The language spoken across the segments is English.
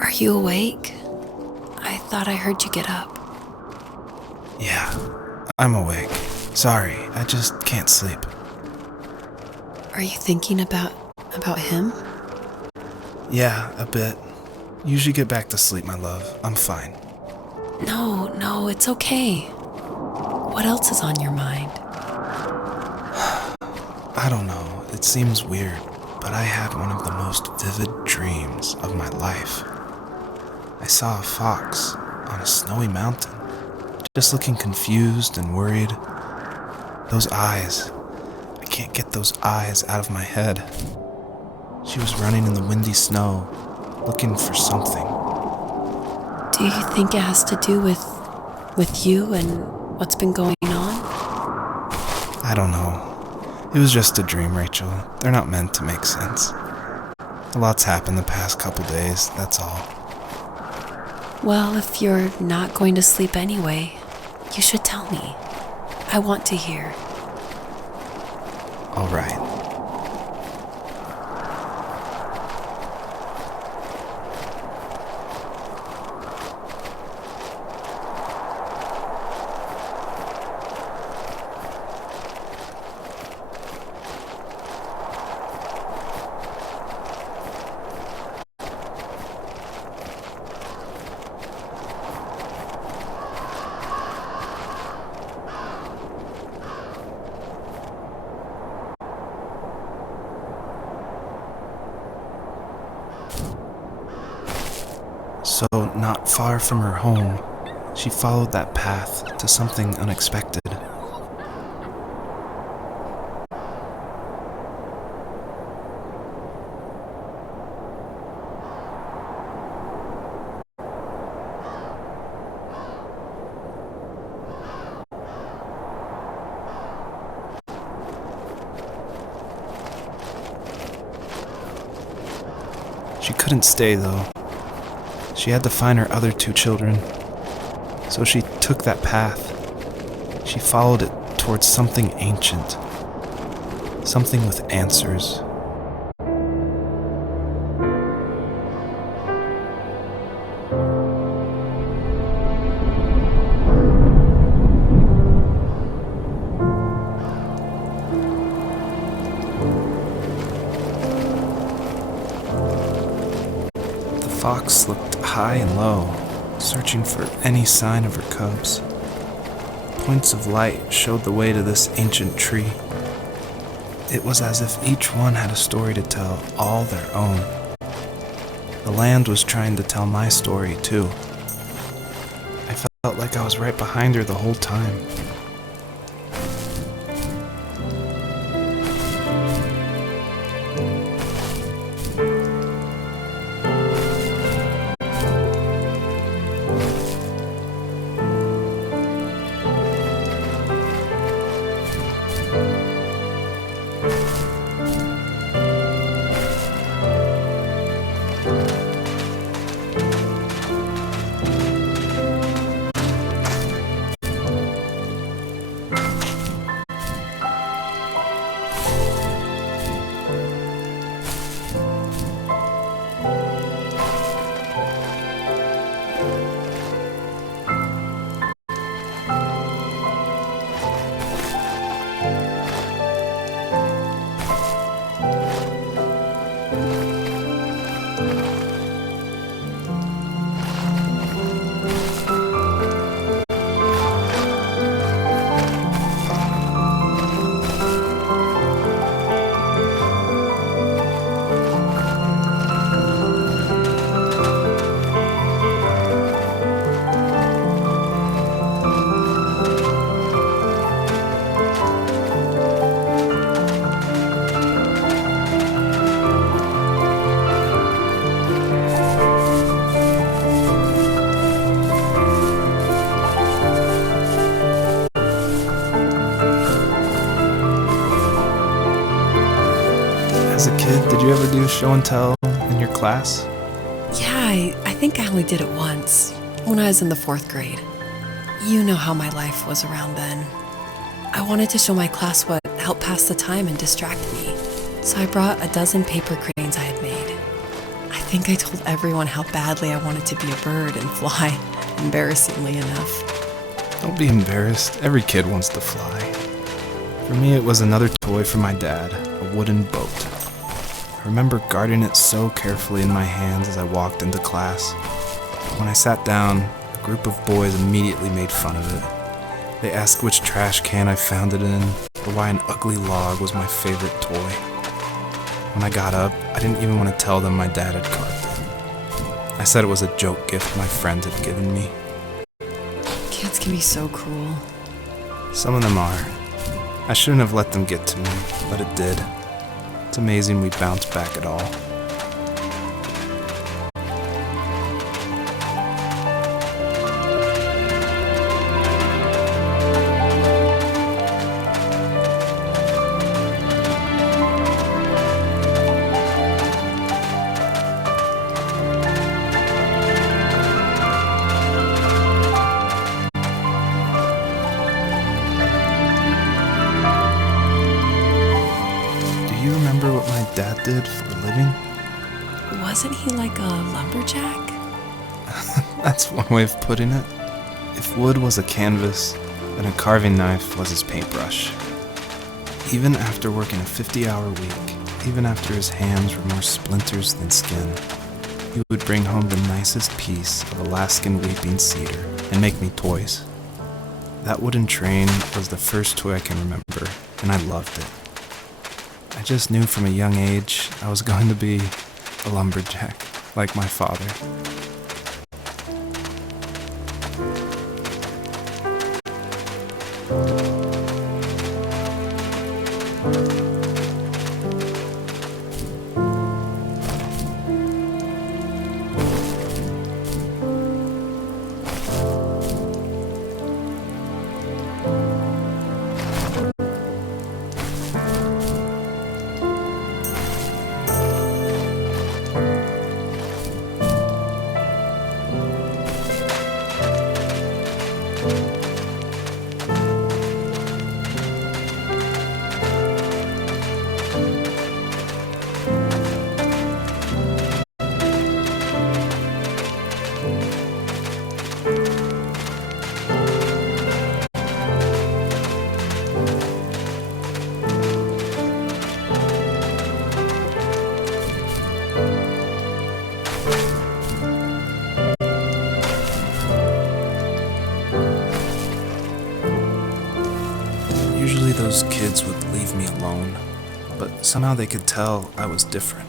Are you awake? I thought I heard you get up. Yeah, I'm awake. Sorry, I just can't sleep. Are you thinking about him? Yeah, a bit. Usually get back to sleep, my love. I'm fine. No, it's okay. What else is on your mind? I don't know, it seems weird, but I had one of the most vivid dreams of my life. I saw a fox on a snowy mountain, just looking confused and worried. Those eyes, I can't get those eyes out of my head. She was running in the windy snow, looking for something. Do you think it has to do with you and what's been going on? I don't know. It was just a dream, Rachel. They're not meant to make sense. A lot's happened the past couple days, that's all. Well, if you're not going to sleep anyway, you should tell me. I want to hear. All right. So, not far from her home, she followed that path to something unexpected. She couldn't stay, though. She had to find her other 2 children. So she took that path. She followed it towards something ancient. Something with answers. The fox looked high and low, searching for any sign of her cubs. Points of light showed the way to this ancient tree. It was as if each one had a story to tell, all their own. The land was trying to tell my story, too. I felt like I was right behind her the whole time. As a kid, did you ever do show and tell in your class? Yeah, I think I only did it once, when I was in the 4th grade. You know how my life was around then. I wanted to show my class what helped pass the time and distract me, so I brought a dozen paper cranes I had made. I think I told everyone how badly I wanted to be a bird and fly, embarrassingly enough. Don't be embarrassed. Every kid wants to fly. For me, it was another toy from my dad, a wooden boat. I remember guarding it so carefully in my hands as I walked into class. When I sat down, a group of boys immediately made fun of it. They asked which trash can I found it in, or why an ugly log was my favorite toy. When I got up, I didn't even want to tell them my dad had carved it. I said it was a joke gift my friend had given me. Kids can be so cruel. Some of them are. I shouldn't have let them get to me, but it did. It's amazing we bounced back at all. Do you remember what my dad did for a living? Wasn't he like a lumberjack? That's one way of putting it. If wood was a canvas, then a carving knife was his paintbrush. Even after working a 50-hour week, even after his hands were more splinters than skin, he would bring home the nicest piece of Alaskan weeping cedar and make me toys. That wooden train was the first toy I can remember, and I loved it. I just knew from a young age I was going to be a lumberjack, like my father. Usually those kids would leave me alone, but somehow they could tell I was different.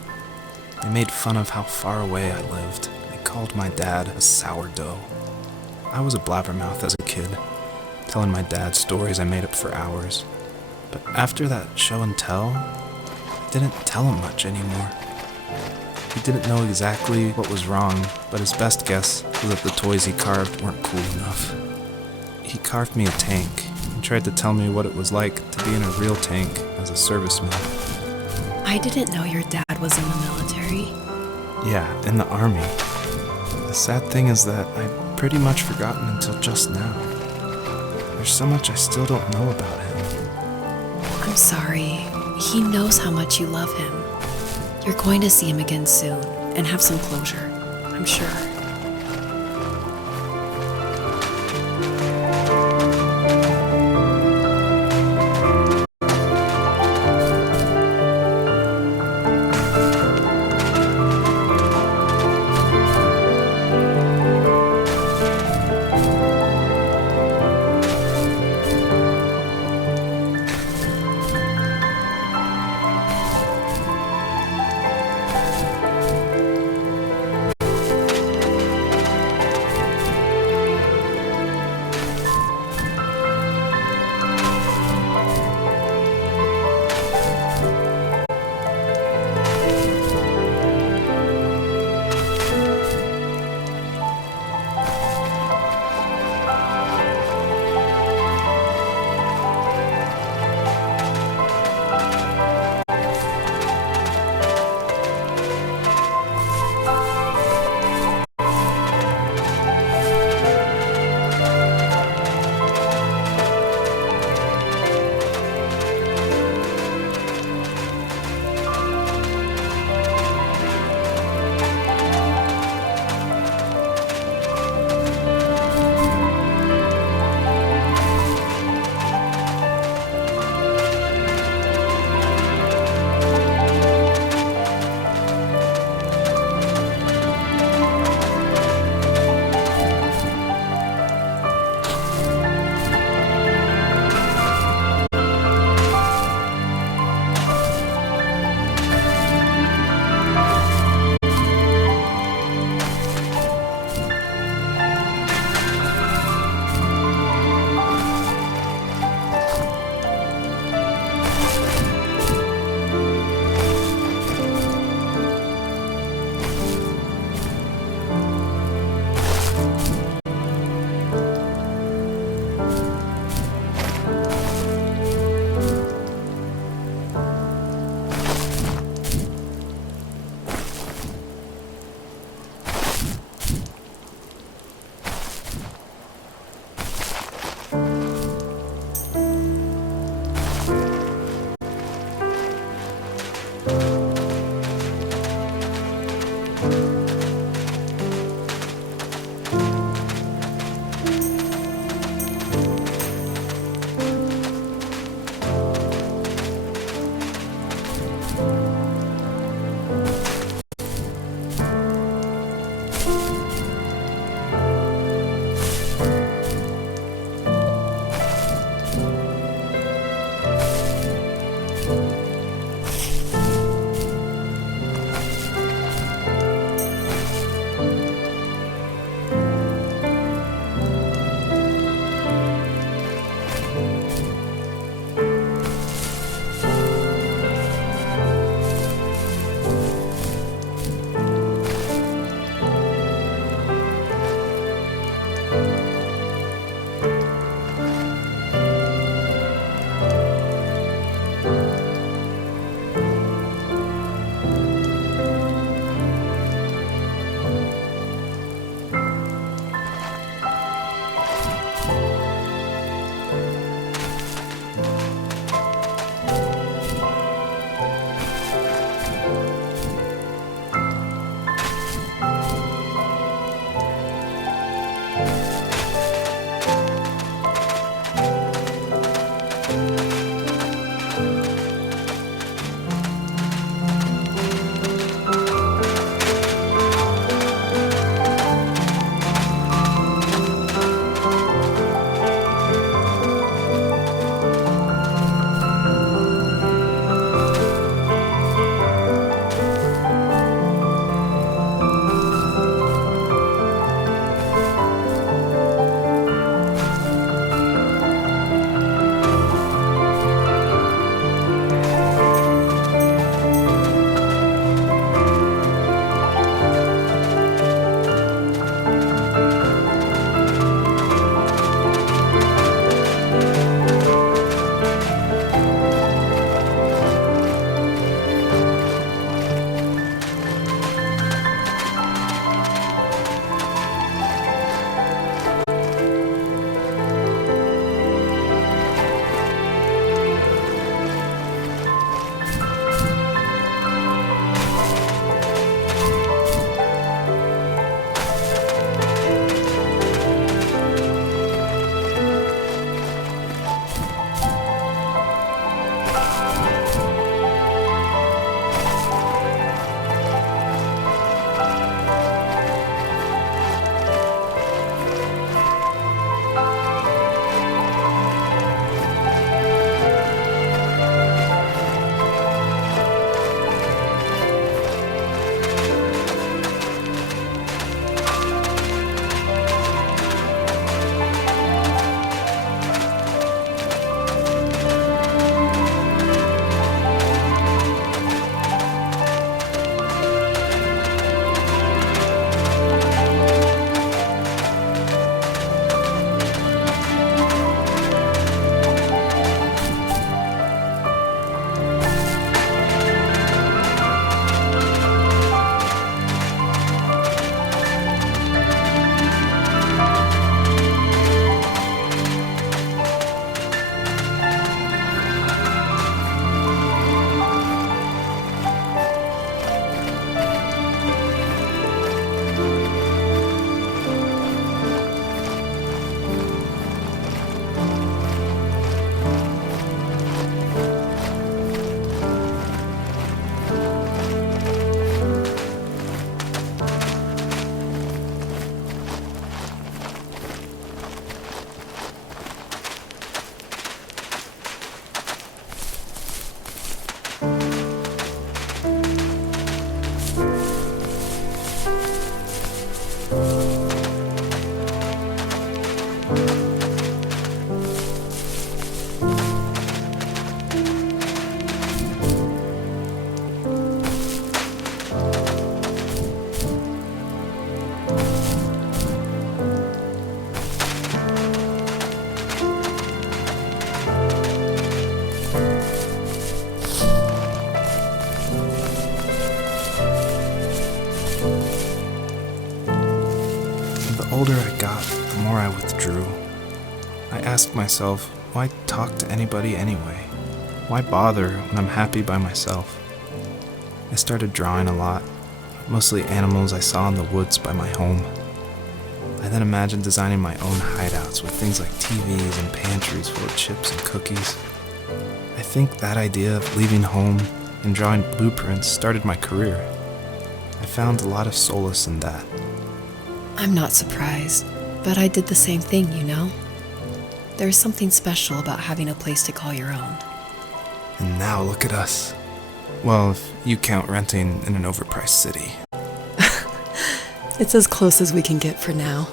They made fun of how far away I lived. They called my dad a sourdough. I was a blabbermouth as a kid, telling my dad stories I made up for hours. But after that show and tell, I didn't tell him much anymore. He didn't know exactly what was wrong, but his best guess was that the toys he carved weren't cool enough. He carved me a tank and tried to tell me what it was like to be in a real tank as a serviceman. I didn't know your dad was in the military. Yeah, in the army. The sad thing is that I'd pretty much forgotten until just now. There's so much I still don't know about him. I'm sorry. He knows how much you love him. You're going to see him again soon and have some closure, I'm sure. The older I got, the more I withdrew. I asked myself, why talk to anybody anyway? Why bother when I'm happy by myself? I started drawing a lot, mostly animals I saw in the woods by my home. I then imagined designing my own hideouts with things like TVs and pantries full of chips and cookies. I think that idea of leaving home and drawing blueprints started my career. I found a lot of solace in that. I'm not surprised, but I did the same thing, you know? There's something special about having a place to call your own. And now look at us. Well, if you count renting in an overpriced city. It's as close as we can get for now.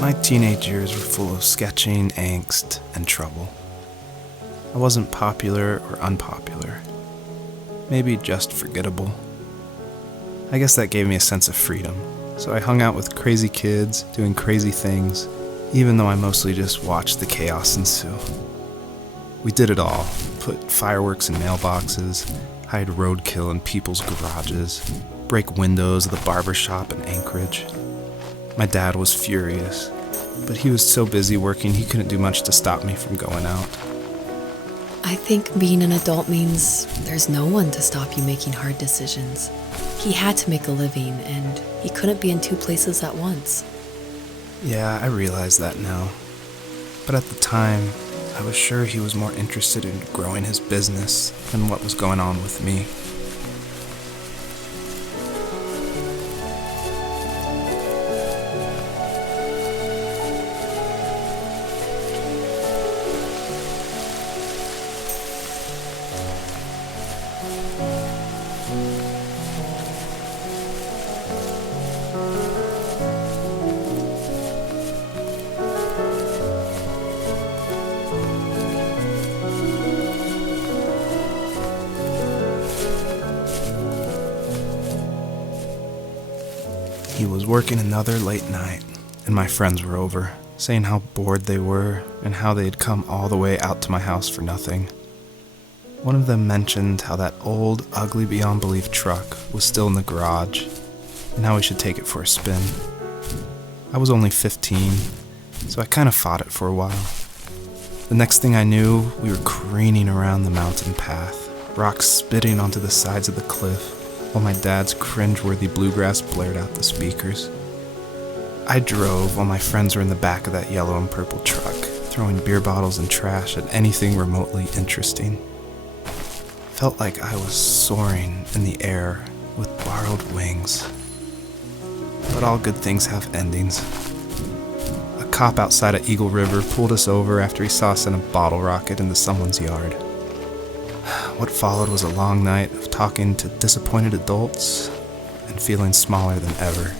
My teenage years were full of sketching, angst, and trouble. I wasn't popular or unpopular. Maybe just forgettable. I guess that gave me a sense of freedom, so I hung out with crazy kids, doing crazy things, even though I mostly just watched the chaos ensue. We did it all. Put fireworks in mailboxes, hide roadkill in people's garages, break windows of the barber shop in Anchorage. My dad was furious, but he was so busy working he couldn't do much to stop me from going out. I think being an adult means there's no one to stop you making hard decisions. He had to make a living, and he couldn't be in two places at once. Yeah, I realize that now. But at the time, I was sure he was more interested in growing his business than what was going on with me. He was working another late night, and my friends were over, saying how bored they were and how they'd come all the way out to my house for nothing. One of them mentioned how that old, ugly beyond belief truck was still in the garage, and how we should take it for a spin. I was only 15, so I kind of fought it for a while. The next thing I knew, we were careening around the mountain path, rocks spitting onto the sides of the cliff. while my dad's cringeworthy bluegrass blared out the speakers. I drove while my friends were in the back of that yellow and purple truck, throwing beer bottles and trash at anything remotely interesting. Felt like I was soaring in the air with borrowed wings. But all good things have endings. A cop outside of Eagle River pulled us over after he saw us in a bottle rocket into someone's yard. What followed was a long night of talking to disappointed adults and feeling smaller than ever.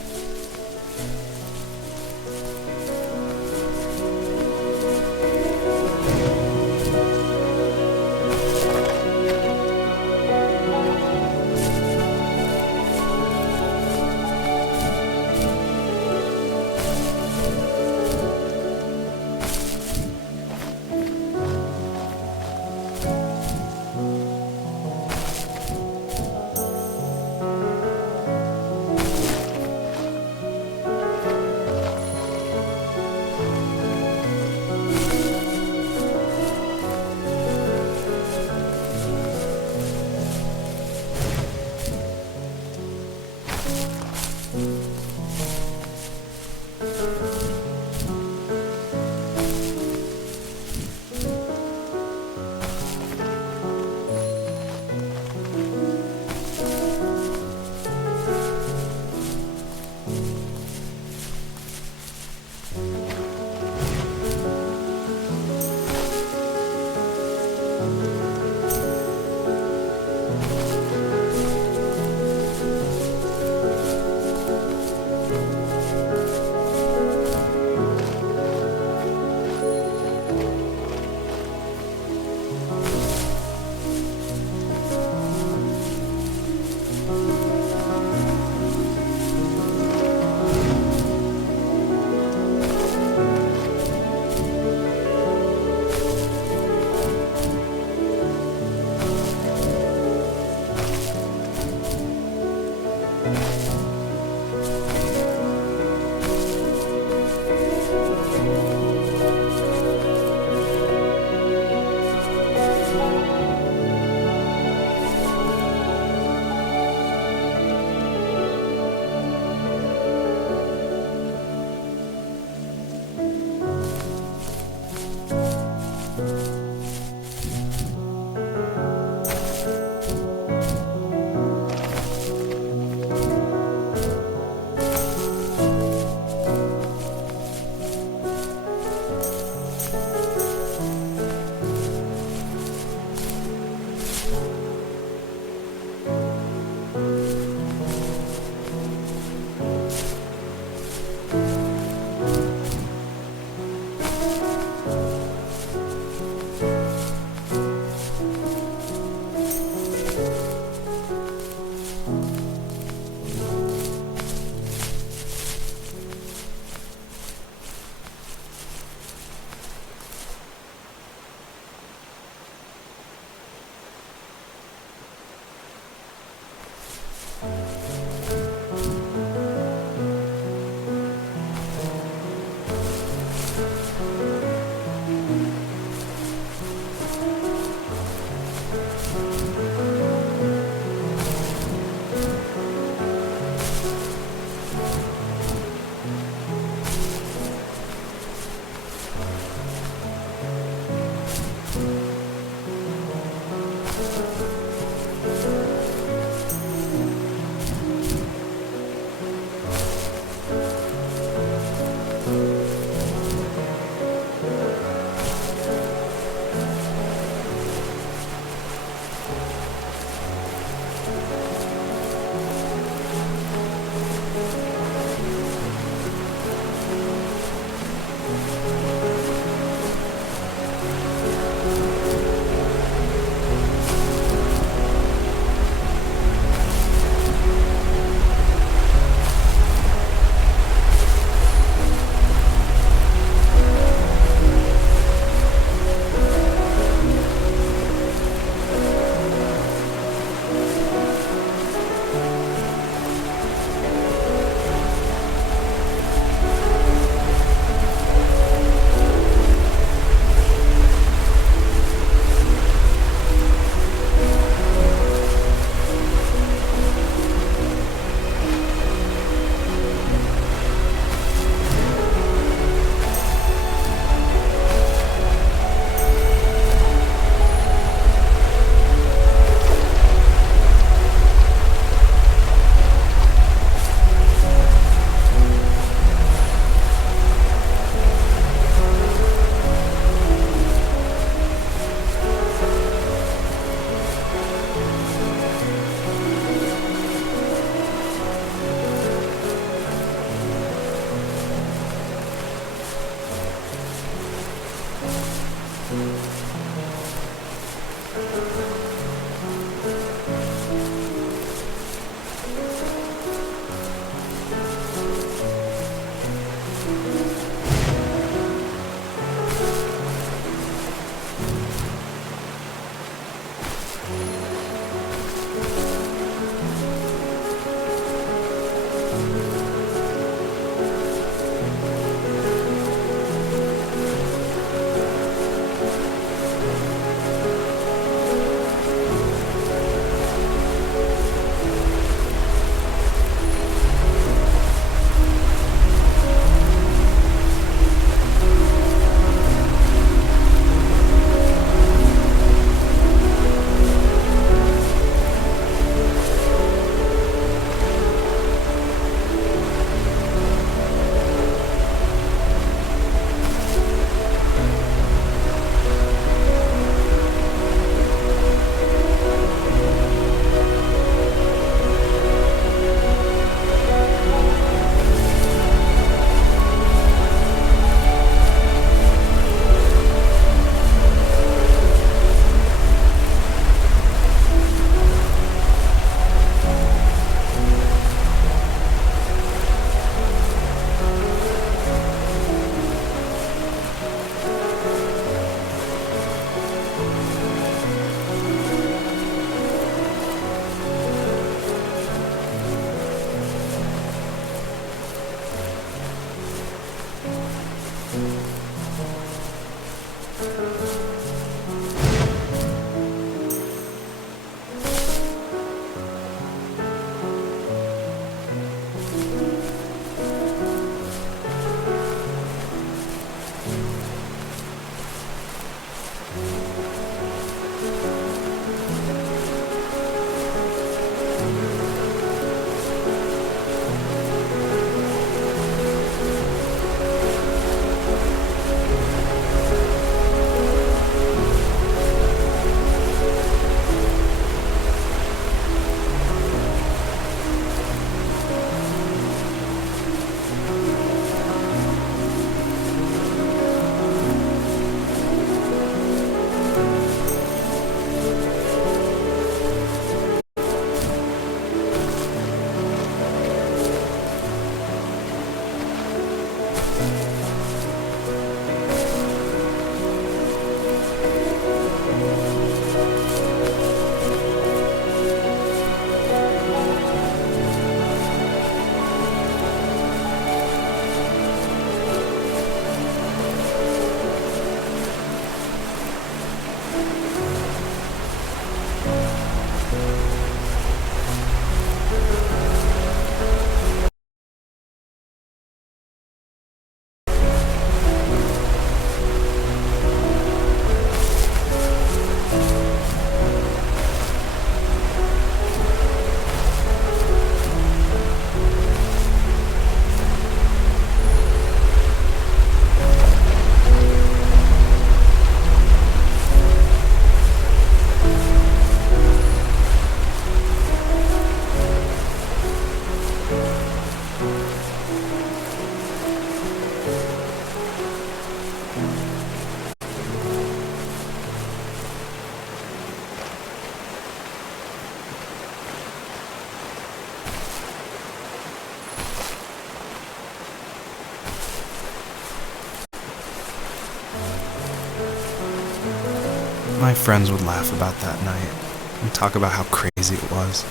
My friends would laugh about that night and talk about how crazy it was,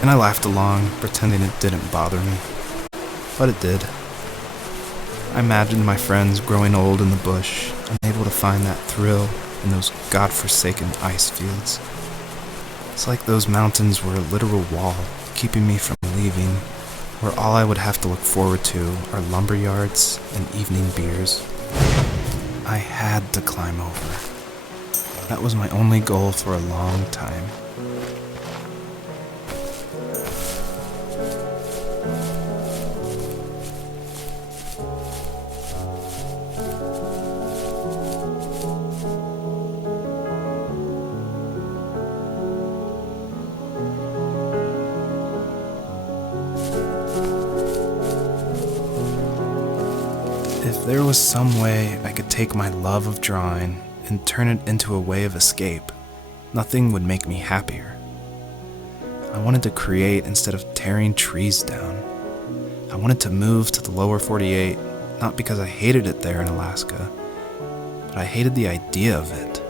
and I laughed along, pretending it didn't bother me. But it did. I imagined my friends growing old in the bush, unable to find that thrill in those godforsaken ice fields. It's like those mountains were a literal wall, keeping me from leaving, where all I would have to look forward to are lumber yards and evening beers. I had to climb over. That was my only goal for a long time. If there was some way I could take my love of drawing and turn it into a way of escape, nothing would make me happier. I wanted to create instead of tearing trees down. I wanted to move to the lower 48, not because I hated it there in Alaska, but I hated the idea of it.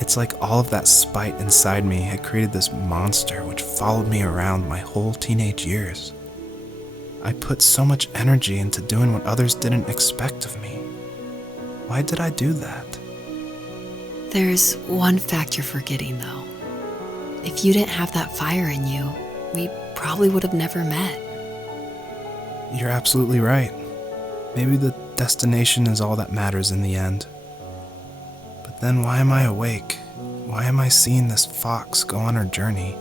It's like all of that spite inside me had created this monster which followed me around my whole teenage years. I put so much energy into doing what others didn't expect of me. Why did I do that? There's one fact you're forgetting, though. If you didn't have that fire in you, we probably would have never met. You're absolutely right. Maybe the destination is all that matters in the end. But then why am I awake? Why am I seeing this fox go on her journey?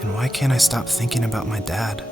And why can't I stop thinking about my dad?